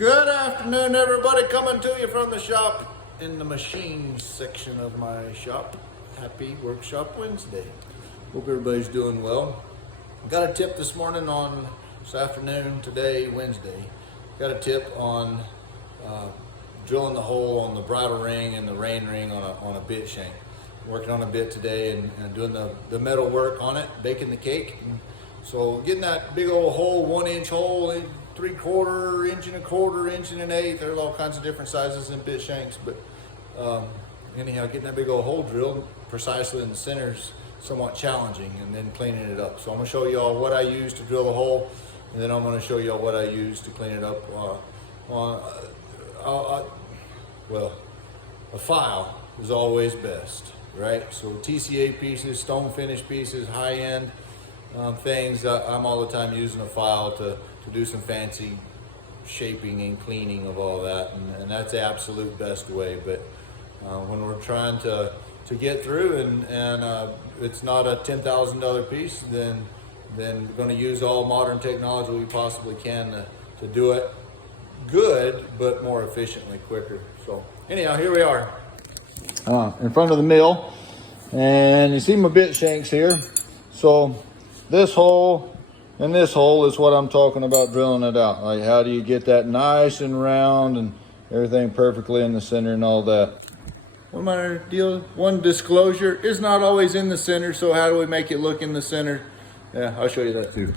Good afternoon, everybody. Coming to you from the shop in the machines section of my shop. Happy Workshop Wednesday. Hope everybody's doing well. Got a tip this morning on this afternoon, today, Wednesday. Got a tip on drilling the hole on the bridle ring and the rein ring on a bit shank. Working on a bit today and doing the metal work on it, baking the cake. So getting that big old hole, 1 inch hole, 3/4 inch and 1/4 inch and 1/8. There's all kinds of different sizes in bit shanks, but anyhow, getting that big old hole drilled precisely in the center is somewhat challenging, and then cleaning it up. So I'm gonna show you all what I use to drill the hole, and then I'm gonna show you all what I use to clean it up. A file is always best, right? So TCA pieces, stone finish pieces, high end things, I'm all the time using a file to do some fancy shaping and cleaning of all that, and that's the absolute best way. But when we're trying to get through and it's not a $10,000 piece, then we're going to use all modern technology we possibly can to do it good, but more efficiently, quicker. So anyhow, here we are in front of the mill, and you see my bit shanks here. So this hole and this hole is what I'm talking about, drilling it out. Like, how do you get that nice and round and everything perfectly in the center and all that? One disclosure, it's not always in the center, so how do we make it look in the center? Yeah, I'll show you that too.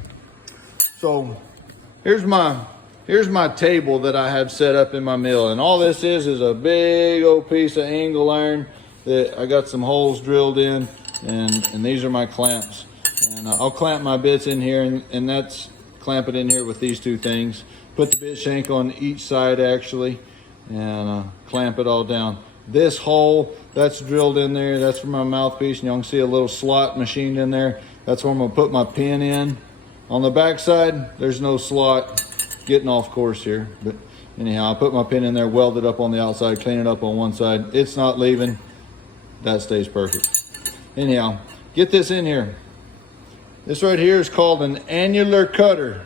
So here's my table that I have set up in my mill, and all this is a big old piece of angle iron that I got some holes drilled in, and these are my clamps. And I'll clamp my bits in here, and that's clamp it in here with these two things. Put the bit shank on each side actually, and clamp it all down. This hole that's drilled in there, that's for my mouthpiece, and y'all can see a little slot machined in there. That's where I'm gonna put my pin in. On the back side, there's no slot. Getting off course here, but anyhow, I put my pin in there, weld it up on the outside, clean it up on one side. It's not leaving. That stays perfect. Anyhow, get this in here. This right here is called an annular cutter.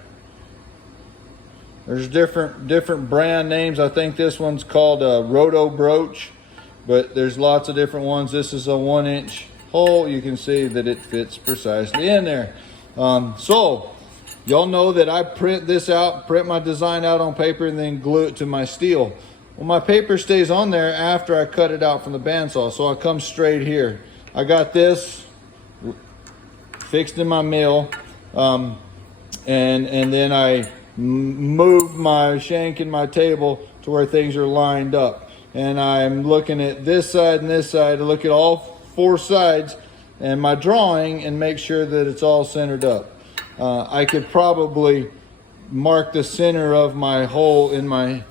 There's different brand names. I think this one's called a roto broach, but there's lots of different ones. This is a 1 inch hole. You can see that it fits precisely in there. So y'all know that I print this out, print my design out on paper, and then glue it to my steel. Well, my paper stays on there after I cut it out from the bandsaw, so I come straight here. I got this fixed in my mill, and then I move my shank and my table to where things are lined up. And I'm looking at this side and this side to look at all 4 sides and my drawing and make sure that it's all centered up. I could probably mark the center of my hole in my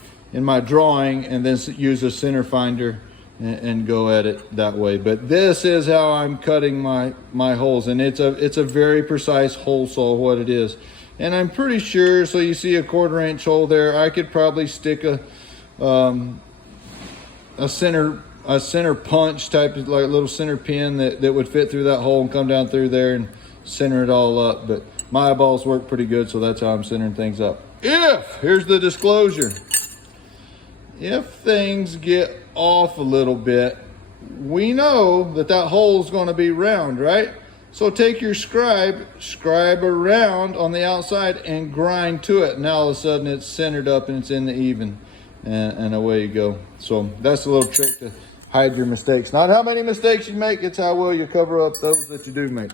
drawing and then use a center finder and go at it that way. But this is how I'm cutting my holes, and it's a very precise hole saw what it is. And I'm pretty sure, so you see a 1/4 inch hole there, I could probably stick a center punch type of, like a little center pin that would fit through that hole and come down through there and center it all up. But my eyeballs work pretty good, so that's how I'm centering things up. Here's the disclosure. If things get off a little bit, we know that hole is going to be round, right? So take your scribe around on the outside and grind to it. Now all of a sudden it's centered up and it's in the even, and away you go. So that's a little trick to hide your mistakes. Not how many mistakes you make, it's how well you cover up those that you do make.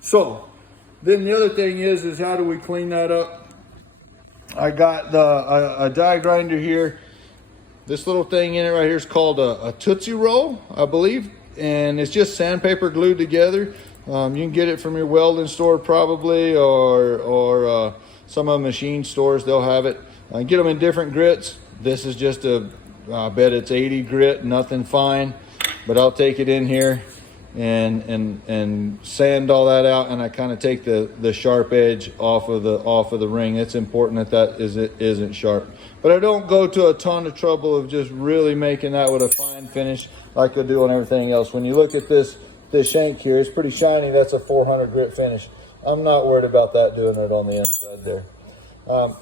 So then the other thing is how do we clean that up? I got a die grinder here. This little thing in it right here is called a Tootsie Roll, I believe, and it's just sandpaper glued together. You can get it from your welding store probably, or some of the machine stores, they'll have it. Get them in different grits. This is just I bet it's 80 grit, nothing fine, but I'll take it in here and sand all that out, and I kind of take the sharp edge off of the ring. It's important that isn't sharp, but I don't go to a ton of trouble of just really making that with a fine finish like I do on everything else. When you look at this shank here, it's pretty shiny. That's a 400 grit finish. I'm not worried about that doing it on the inside there.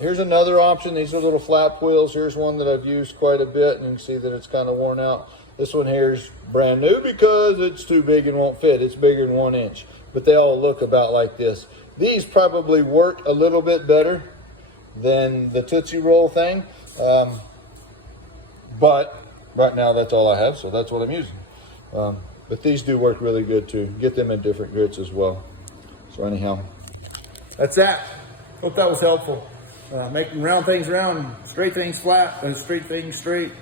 Here's another option. These are little flap wheels. Here's one that I've used quite a bit, and you can see that it's kind of worn out. This one here is brand new because it's too big and won't fit. It's bigger than 1 inch, but they all look about like this. These probably work a little bit better than the Tootsie Roll thing, but right now that's all I have, so that's what I'm using. But these do work really good too. Get them in different grits as well. So anyhow, that's that. Hope that was helpful. Making round things round, straight things flat, and straight things straight,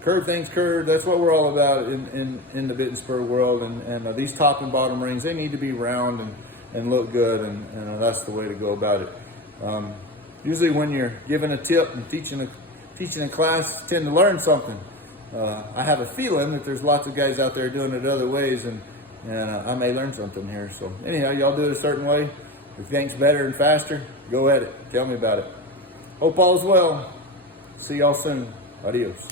curved things curved. That's what we're all about in the bit and spur world. And these top and bottom rings, they need to be round and look good, and that's the way to go about it. Usually when you're giving a tip and teaching a class, you tend to learn something. I have a feeling that there's lots of guys out there doing it other ways, and I may learn something here. So anyhow, y'all do it a certain way. If you think's better and faster, go at it. Tell me about it. Hope all is well. See y'all soon. Adios.